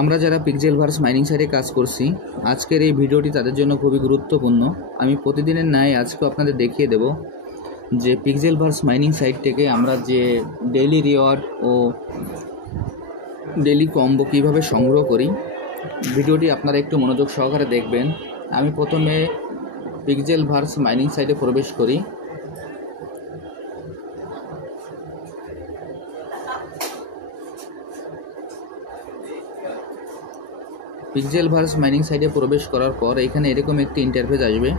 আমরা যারা পিক্সেলভার্স মাইনিং সাইটে কাজ করছি, আজকের এই ভিডিওটি তাদের জন্য খুবই গুরুত্বপূর্ণ। আমি প্রতিদিনের ন্যায় আজকেও আপনাদের দেখিয়ে দেব যে পিক্সেলভার্স মাইনিং সাইট থেকে আমরা যে ডেইলি রিওয়ার্ড ও ডেইলি কম্বো কীভাবে সংগ্রহ করি। ভিডিওটি আপনারা একটু মনোযোগ সহকারে দেখবেন। আমি প্রথমে পিক্সেলভার্স মাইনিং সাইটে প্রবেশ করি। পিক্সেলভার্স মাইনিং সাইটে প্রবেশ করার পর এখানে এরকম একটি ইন্টারফেস আসবে।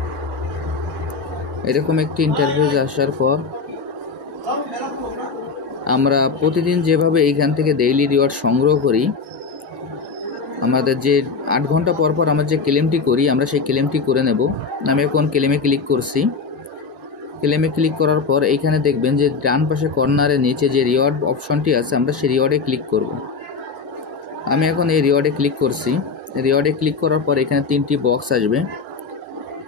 এরকম একটি ইন্টারফেস আসার পর আমরা প্রতিদিন যেভাবে এইখান থেকে ডেইলি রিওয়ার্ড সংগ্রহ করি, আমাদের যে 8 ঘন্টা পর পর আমরা যে ক্লেমটি করি, আমরা সেই ক্লেমটি করে নেব। আমি এখন ক্লেমে ক্লিক করছি। ক্লেমে ক্লিক করার পর এইখানে দেখবেন যে ডান পাশে কর্নারের নিচে যে রিওয়ার্ড অপশনটি আছে, আমরা সেই রিওয়ার্ডে ক্লিক করব। আমি এখন এই রিওয়ার্ডে ক্লিক করছি। রিওয়ার্ডে ক্লিক করার পর এখানে 3টি বক্স আসবে।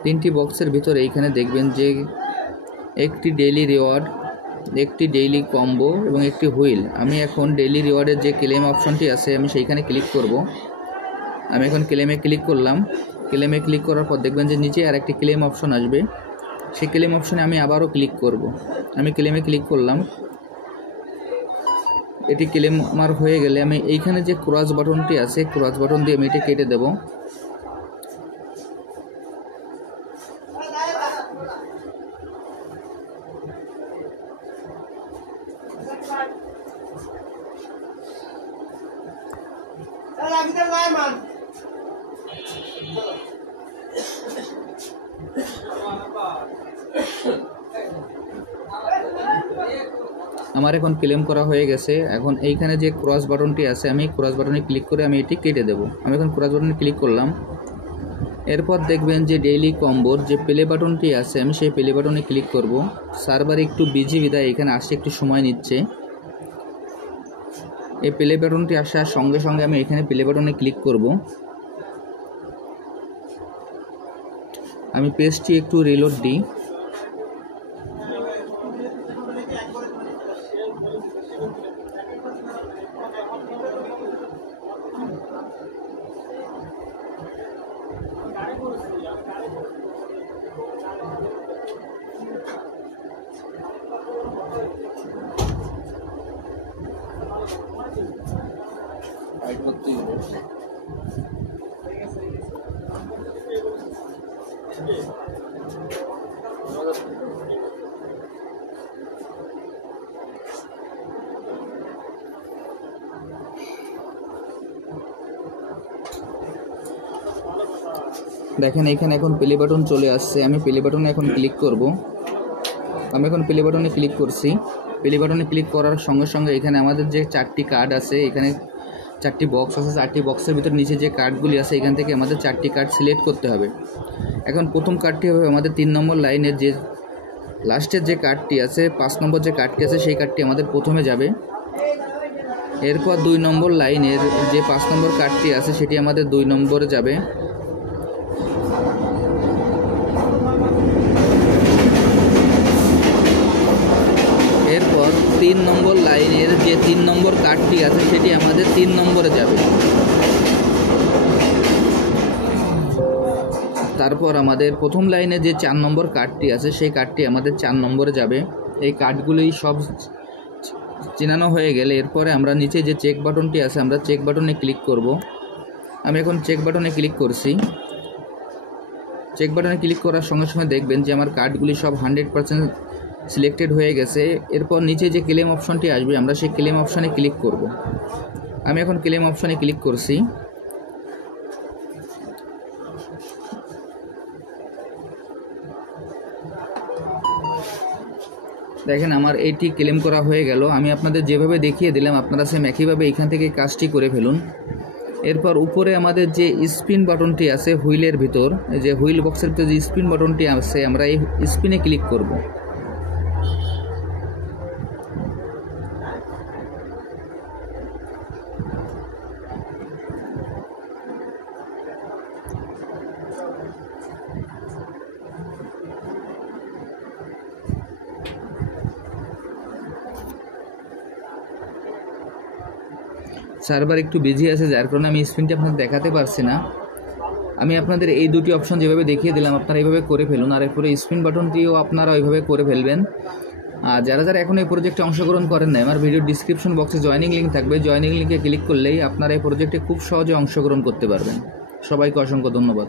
3টি বক্সের ভিতরে এইখানে দেখবেন যে একটি ডেইলি রিওয়ার্ড, একটি ডেইলি কম্বো এবং একটি হুইল। আমি এখন ডেইলি রিওয়ার্ডের যে ক্লেম অপশনটি আছে আমি সেইখানে ক্লিক করব। আমি এখন ক্লেমে ক্লিক করলাম। ক্লেমে ক্লিক করার পর দেখবেন যে নিচে আর একটি ক্লেম অপশন আসবে। সেই ক্লেম অপশনে আমি আবারও ক্লিক করব। আমি ক্লেমে ক্লিক করলাম। এটি ক্লেম আমার হয়ে গেলে আমি এইখানে যে ক্রস বাটনটি আছে, ক্রস বাটন দিয়ে আমি এটি কেটে দেব। আমার এখন ক্লেম করা হয়ে গেছে। এখন এইখানে যে ক্রস বাটনটি আছে, আমি ক্রস বাটনে ক্লিক করে আমি এটি কেটে দেব। আমি এখন ক্রস বাটনে ক্লিক করলাম। এরপর দেখবেন যে ডেইলি কম্বোর যে প্লে বাটনটি আছে, আমি সেই প্লে বাটনে ক্লিক করব। সার্ভার একটু বিজি বিদায় এখানে আসতে একটু সময় নিচ্ছে। এই প্লে বাটনটি আসার সঙ্গে সঙ্গে আমি এখানে প্লে বাটনে ক্লিক করব। আমি পেজটি একটু রিলোড দিই। দেখেন এইখানে এখন প্লে বাটন চলে আসছে। আমি প্লে বাটনে এখন ক্লিক করব। আমি এখন প্লে বাটনে ক্লিক করছি। প্লে বাটনে ক্লিক করার সঙ্গে সঙ্গে এখানে আমাদের যে 4টি কার্ড আছে, এখানে 4টি বক্স আছে। 4টি বক্সের ভিতর নিচে যে কার্ডগুলি আছে, এখান থেকে আমাদের 4টি কার্ড সিলেক্ট করতে হবে। এখন প্রথম কার্ডটি হবে আমাদের 3 নম্বর লাইনের যে লাস্টের যে কার্ডটি আছে, 5 নম্বর যে কার্ডটি আছে, সেই কার্ডটি আমাদের প্রথমে যাবে। এরপর 2 নম্বর লাইনের যে 5 নম্বর কার্ডটি আছে, সেটি আমাদের 2 নম্বরে যাবে। এরপর 3 নম্বর লাইনের যে 3 নম্বর কার্ডটি আছে, সেটি আমাদের 3 নম্বরে যাবে। তারপর আমাদের প্রথম লাইনে যে 4 নম্বর কার্ডটি আছে, সেই কার্ডটি আমাদের 4 নম্বরে যাবে। এই কার্ডগুলি সব চেনানো হয়ে গেলে এরপরে আমরা নিচে যে চেক বাটনটি আছে, আমরা চেক বাটনে ক্লিক করব। আমি এখন চেক বাটনে ক্লিক করছি। চেক বাটনে ক্লিক করার সঙ্গে সঙ্গে দেখবেন যে আমার কার্ডগুলি সব 100% সিলেক্টেড হয়ে গেছে। এরপর নিচে যে ক্লেম অপশনটি আসবে, আমরা সেই ক্লেম অপশনে ক্লিক করব। আমি এখন ক্লেম অপশনে ক্লিক করছি। দেখেন আমার এইটি ক্লেম করা হয়ে গেল। আমি আপনাদের যেভাবে দেখিয়ে দিলাম, আপনারা সেম একইভাবে এখান থেকে কাজটি করে ফেলুন। এরপর উপরে আমাদের যে স্পিন বাটনটি আছে হুইলের ভিতর, যে হুইল বক্সের ভিতরে যে স্পিন বাটনটি আছে, আমরা এই স্পিনে ক্লিক করব। সার্ভার একটু বিজি আছে, যার কারণে আমি স্ক্রিনটি আপনাদের দেখাতে পারছি না। আমি আপনাদের এই দুটি অপশন যেভাবে দেখিয়ে দিলাম আপনারা এইভাবে করে ফেলুন, আর এরপরে স্পিন বাটনটিও আপনারা ওইভাবে করে ফেলবেন। আর যারা যারা এখন এই প্রজেক্টে অংশগ্রহণ করেন না, আমার ভিডিও ডিসক্রিপশন বক্সে জয়েনিং লিঙ্ক থাকবে, জয়েনিং লিঙ্কে ক্লিক করলেই আপনারা এই প্রজেক্টে খুব সহজে অংশগ্রহণ করতে পারবেন। সবাইকে অসংখ্য ধন্যবাদ।